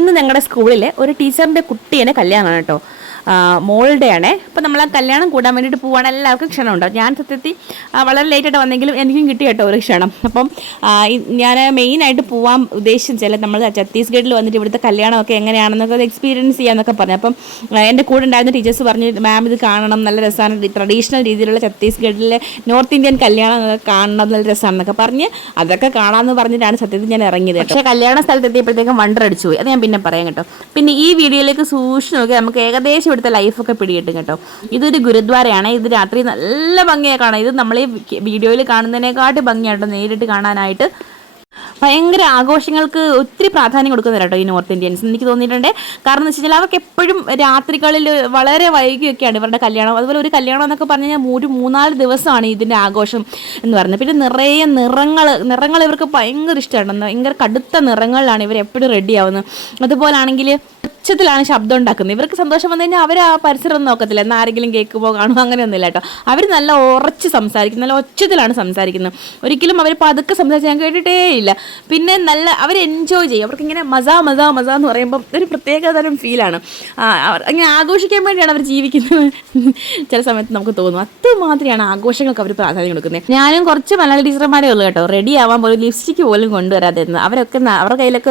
ഇന്ന് ഞങ്ങളുടെ സ്കൂളിലെ ഒരു ടീച്ചറിൻ്റെ കുട്ടീൻ്റെ കല്യാണമാണ് കേട്ടോ. മോളുടെ ആണേ. അപ്പോൾ നമ്മൾ ആ കല്യാണം കൂടാൻ വേണ്ടിയിട്ട് പോവാണ്. എല്ലാവർക്കും ക്ഷണം ഉണ്ടാവും. ഞാൻ സത്യത്തിൽ വളരെ ലേറ്റായിട്ട് വന്നെങ്കിലും എനിക്കും കിട്ടി കേട്ടോ ഒരു ക്ഷണം. അപ്പം ഞാൻ മെയിനായിട്ട് പോകാൻ ഉദ്ദേശിച്ചാൽ നമ്മൾ ഛത്തീസ്ഗഡിൽ വന്നിട്ട് ഇവിടുത്തെ കല്യാണമൊക്കെ എങ്ങനെയാണെന്നൊക്കെ എക്സ്പീരിയൻസ് ചെയ്യാമെന്നൊക്കെ പറഞ്ഞു. അപ്പം എൻ്റെ കൂടെ ഉണ്ടായിരുന്ന ടീച്ചേഴ്സ് പറഞ്ഞു, മാം ഇത് കാണണം, നല്ല രസമാണ്, ട്രഡീഷണൽ രീതിയിലുള്ള ഛത്തീസ്ഗഡിലെ നോർത്ത് ഇന്ത്യൻ കല്യാണം കാണണം, നല്ല രസമാണെന്നൊക്കെ പറഞ്ഞ് അതൊക്കെ കാണാമെന്ന് പറഞ്ഞിട്ടാണ് സത്യത്തിൽ ഞാൻ ഇറങ്ങിയത്. പക്ഷേ കല്യാണ സ്ഥലത്ത് എത്തിയപ്പോഴത്തേക്കും വണ്ടർ അടിച്ചു പോയി. അത് ഞാൻ പിന്നെ പറയാം കേട്ടോ. പിന്നെ ഈ വീഡിയോയിലേക്ക് സൂക്ഷിച്ച് നോക്കി നമുക്ക് ഏകദേശം ഇവിടുത്തെ ലൈഫൊക്കെ പിടികിട്ടും കേട്ടോ. ഇതൊരു ഗുരുദ്വാരയാണ്. ഇത് രാത്രി നല്ല ഭംഗിയായി കാണാം. ഇത് നമ്മൾ ഈ വീഡിയോയിൽ കാണുന്നതിനെക്കാട്ടി ഭംഗിയാട്ടോ നേരിട്ട് കാണാനായിട്ട്. ഭയങ്കര ആഘോഷങ്ങൾക്ക് ഒത്തിരി പ്രാധാന്യം കൊടുക്കുന്നില്ല കേട്ടോ ഈ നോർത്ത് ഇന്ത്യൻസ്, എനിക്ക് തോന്നിയിട്ടുണ്ട്. കാരണം എന്ന് വെച്ച് കഴിഞ്ഞാൽ അവർക്ക് എപ്പോഴും രാത്രികളിൽ വളരെ വൈകിയൊക്കെയാണ് ഇവരുടെ കല്യാണം. അതുപോലെ ഒരു കല്യാണം എന്നൊക്കെ പറഞ്ഞു കഴിഞ്ഞാൽ ഒരു 3-4 ദിവസമാണ് ഇതിൻ്റെ ആഘോഷം എന്ന് പറയുന്നത്. പിന്നെ നിറയെ നിറങ്ങൾ ഇവർക്ക് ഭയങ്കര ഇഷ്ടമാണ്. ഭയങ്കര കടുത്ത നിറങ്ങളിലാണ് ഇവർ എപ്പോഴും റെഡി ആവുന്നത്. അതുപോലാണെങ്കിൽ ഉച്ചത്തിലാണ് ശബ്ദം ഉണ്ടാക്കുന്നത്. ഇവർക്ക് സന്തോഷം വന്നു കഴിഞ്ഞാൽ അവർ ആ പരിസരം നോക്കത്തില്ല, എന്നാൽ ആരെങ്കിലും കേൾക്കുമ്പോൾ കാണുമോ അങ്ങനെയൊന്നുമില്ല കേട്ടോ. അവർ നല്ല ഉറച്ച് സംസാരിക്കും, നല്ല ഒച്ചത്തിലാണ് സംസാരിക്കുന്നത്. ഒരിക്കലും അവർ പതുക്കെ സംസാരിച്ച് ഞാൻ കേട്ടിട്ടേ ഇല്ല. പിന്നെ നല്ല അവർ എൻജോയ് ചെയ്യും. അവർക്കിങ്ങനെ മസാ എന്ന് പറയുമ്പം ഒരു പ്രത്യേക തരം ഫീലാണ്. അങ്ങനെ ആഘോഷിക്കാൻ വേണ്ടിയാണ് അവർ ജീവിക്കുന്നത് ചില സമയത്ത് നമുക്ക് തോന്നും. അതുമാതിരിയാണ് ആഘോഷങ്ങൾക്ക് അവർ പ്രാധാന്യം കൊടുക്കുന്നത്. ഞാനും കുറച്ച് മലയാളി ടീച്ചർമാരേ ഉള്ളൂ കേട്ടോ റെഡി ആവാൻ പോലും ലിപ്സ്റ്റിക്ക് പോലും കൊണ്ടുവരാതിരുന്നത്. അവരൊക്കെ അവരുടെ കയ്യിലൊക്കെ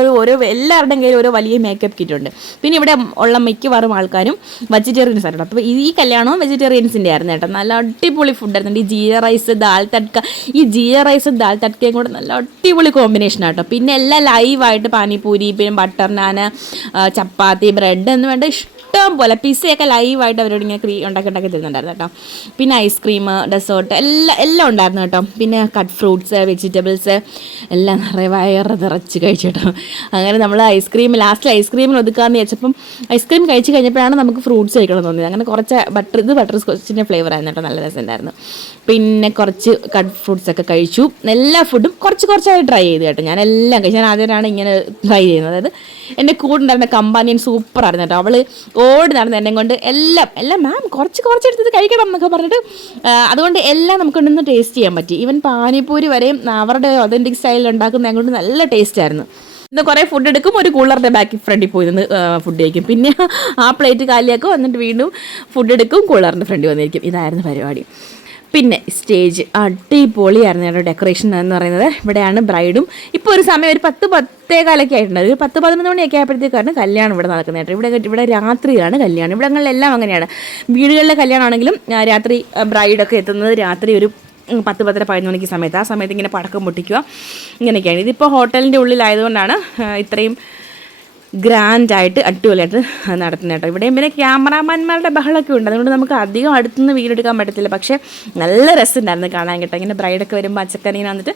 എല്ലാവരുടെയും കയ്യിൽ ഓരോ വലിയ മേക്കപ്പ് കിറ്റ് ഉണ്ട്. പിന്നെ ഇവിടെ ഉള്ള മിക്കവാറും ആൾക്കാരും വെജിറ്റേറിയൻസ് ആയിരുന്നു. അപ്പോൾ ഈ കല്യാണവും വെജിറ്റേറിയൻസിൻ്റെ ആയിരുന്നു കേട്ടോ. നല്ല അടിപൊളി ഫുഡായിരുന്നു. ഈ ജീര റൈസ്, ദാൽ തഡ്ക, ഈ ജീര റൈസും ദാൽ തഡ്കയും കൂടെ നല്ല അടിപൊളി കോമ്പിനേഷൻ ആട്ടോ. പിന്നെ എല്ലാം ലൈവായിട്ട് പാനിപൂരി, പിന്നെ ബട്ടർ നാൻ, ചപ്പാത്തി, ബ്രെഡ് എന്ന് വേണ്ട ഇഷ്ടം പോലെ പിസയൊക്കെ ലൈവായിട്ട് അവരോട് ഇങ്ങനെ ഉണ്ടാക്കി തരുന്നുണ്ടായിരുന്നു കേട്ടോ. പിന്നെ ഐസ്ക്രീം, ഡെസേർട്ട് എല്ലാം ഉണ്ടായിരുന്നു കേട്ടോ. പിന്നെ കട്ട് ഫ്രൂട്ട്സ്, വെജിറ്റബിൾസ് എല്ലാം നിറയെ വയറ് നിറച്ച് കഴിച്ചു കേട്ടോ. അങ്ങനെ നമ്മൾ ലാസ്റ്റ് ഐസ്ക്രീമിൽ ഒതുക്കാമെന്ന് വെച്ചപ്പം ഐസ്ക്രീം കഴിച്ച് കഴിഞ്ഞപ്പോഴാണ് നമുക്ക് ഫ്രൂട്ട്സ് കഴിക്കണം തോന്നിയത്. അങ്ങനെ കുറച്ച് ബട്ടർ സ്കോച്ചിൻ്റെ ഫ്ലേവർ ആയിരുന്നു കേട്ടോ, നല്ല രസമുണ്ടായിരുന്നു. പിന്നെ കുറച്ച് കട്ട് ഫ്രൂട്ട്സ് ഒക്കെ കഴിച്ചു. എല്ലാ ഫുഡും കുറച്ചായി ട്രൈ ചെയ്തു കേട്ടോ. ഞാൻ എല്ലാം കഴിച്ചു. ഞാൻ ആദ്യമായിട്ടാണ് ഇങ്ങനെ ട്രൈ ചെയ്യുന്നത്. അതായത് എൻ്റെ കൂടെ ഉണ്ടായിരുന്ന കമ്പാനിയൻ സൂപ്പറായിരുന്നു കേട്ടോ. അവൾ ഓടി നടന്ന് എന്നെ കൊണ്ട് എല്ലാം മാം കുറച്ചെടുത്തത് കഴിക്കണം എന്നൊക്കെ പറഞ്ഞിട്ട് അതുകൊണ്ട് എല്ലാം നമുക്ക് ഇന്ന് ടേസ്റ്റ് ചെയ്യാൻ പറ്റി. ഈവൻ പാനിപൂരി വരെയും അവരുടെ ഒതൻറ്റിക് സ്റ്റൈലിൽ ഉണ്ടാക്കുന്നത് കൊണ്ട് നല്ല ടേസ്റ്റ് ആയിരുന്നു. ഇന്ന് കുറേ ഫുഡ് എടുക്കും, ഒരു കൂളറിൻ്റെ ബാക്കി ഫ്രണ്ടിൽ പോയി നിന്ന് ഫുഡ് കഴിക്കും. പിന്നെ ആ പ്ലേറ്റ് കാലിയാക്കും, എന്നിട്ട് വീണ്ടും ഫുഡ് എടുക്കും, കൂളറിൻ്റെ ഫ്രണ്ടിൽ വന്നിരിക്കും. ഇതായിരുന്നു പരിപാടി. പിന്നെ സ്റ്റേജ് അടിപൊളിയായിരുന്നു കേട്ടോ. ഡെക്കറേഷൻ എന്ന് പറയുന്നത് ഇവിടെയാണ് ബ്രൈഡും. ഇപ്പോൾ ഒരു സമയം ഒരു 10-10:15 ആയിട്ടുണ്ട്. ഒരു 10-11 മണിയൊക്കെ ആയപ്പോഴത്തേക്കാണ് കല്യാണം ഇവിടെ നടക്കുന്നത് കേട്ടോ. ഇവിടെ രാത്രിയാണ് കല്യാണം. ഇവിടങ്ങളിലെല്ലാം അങ്ങനെയാണ്. വീടുകളിലെ കല്യാണമാണെങ്കിലും രാത്രി ബ്രൈഡൊക്കെ എത്തുന്നത് രാത്രി ഒരു 10-11 മണിക്ക് സമയത്ത്. ആ സമയത്ത് ഇങ്ങനെ പടക്കം പൊട്ടിക്കുക, ഇങ്ങനെയൊക്കെയാണ്. ഇതിപ്പോൾ ഹോട്ടലിൻ്റെ ഉള്ളിലായതുകൊണ്ടാണ് ഇത്രയും ഗ്രാൻഡായിട്ട് അടിപൊളിയായിട്ട് നടത്തുന്നത് കേട്ടോ. ഇവിടെയും പിന്നെ ക്യാമറാമാന്മാരുടെ ബഹളമൊക്കെ ഉണ്ട്, അതുകൊണ്ട് നമുക്ക് അധികം അടുത്തുനിന്ന് വീടെടുക്കാൻ പറ്റത്തില്ല. പക്ഷേ നല്ല രസമുണ്ടായിരുന്നു കാണാൻ കേട്ടോ. ഇങ്ങനെ ബ്രൈഡൊക്കെ വരുമ്പോൾ അച്ചക്കനിങ്ങനെ വന്നിട്ട്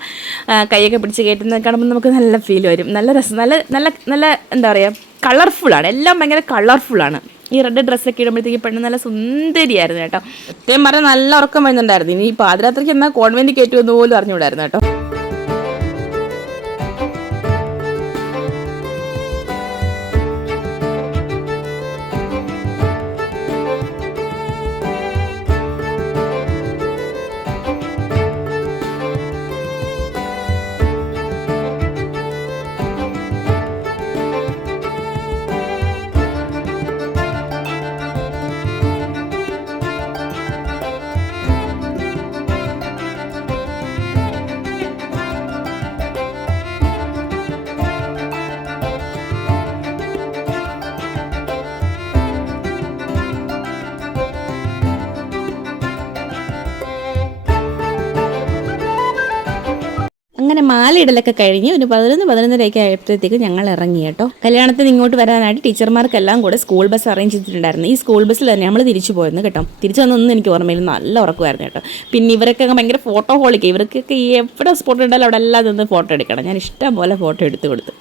കൈയൊക്കെ പിടിച്ച് കയറ്റുന്നത് കാണുമ്പോൾ നമുക്ക് നല്ല ഫീൽ വരും. നല്ല രസം, നല്ല എന്താ പറയുക, കളർഫുള്ളാണ്. എല്ലാം ഭയങ്കര കളർഫുള്ളാണ്. ഈ റെഡ് ഡ്രസ്സൊക്കെ ഇടുമ്പോഴത്തേക്ക് പെണ്ണ് നല്ല സുന്ദരിയായിരുന്നു കേട്ടോ. സത്യം പറഞ്ഞാൽ നല്ല ഉറക്കം വരുന്നുണ്ടായിരുന്നു. ഇനി പാതിരാത്രിക്ക് എന്നാൽ കോൺവെൻറ്റ് കയറ്റുമെന്ന് പോലും അറിഞ്ഞുകൂടായിരുന്നു കേട്ടോ. അങ്ങനെ മാലയിടലൊക്കെ കഴിഞ്ഞ് ഒരു 11-11:30 ആയപ്പോഴത്തേക്ക് ഞങ്ങൾ ഇറങ്ങി കേട്ടോ. കല്യാണത്തിന് ഇങ്ങോട്ട് വരാനായിട്ട് ടീച്ചർമാർക്കെല്ലാം കൂടെ സ്കൂൾ ബസ് അറേഞ്ച് ചെയ്തിട്ടുണ്ടായിരുന്നു. ഈ സ്കൂൾ ബസ്സിൽ തന്നെ നമ്മൾ തിരിച്ചു പോയിരുന്നു കേട്ടോ. തിരിച്ചു വന്നൊന്നും എനിക്ക് ഓർമ്മയില്ല, നല്ല ഉറക്കമായിരുന്നു കേട്ടോ. പിന്നെ ഇവരൊക്കെ ഭയങ്കര ഫോട്ടോ ഹോളിക്ക്, ഇവർക്കൊക്കെ എവിടെ സ്പോട്ട് ഉണ്ടല്ലോ അവിടെ എല്ലാം നിന്ന് ഫോട്ടോ എടുക്കണം. ഞാൻ ഇഷ്ടം പോലെ ഫോട്ടോ എടുത്ത് കൊടുത്തു.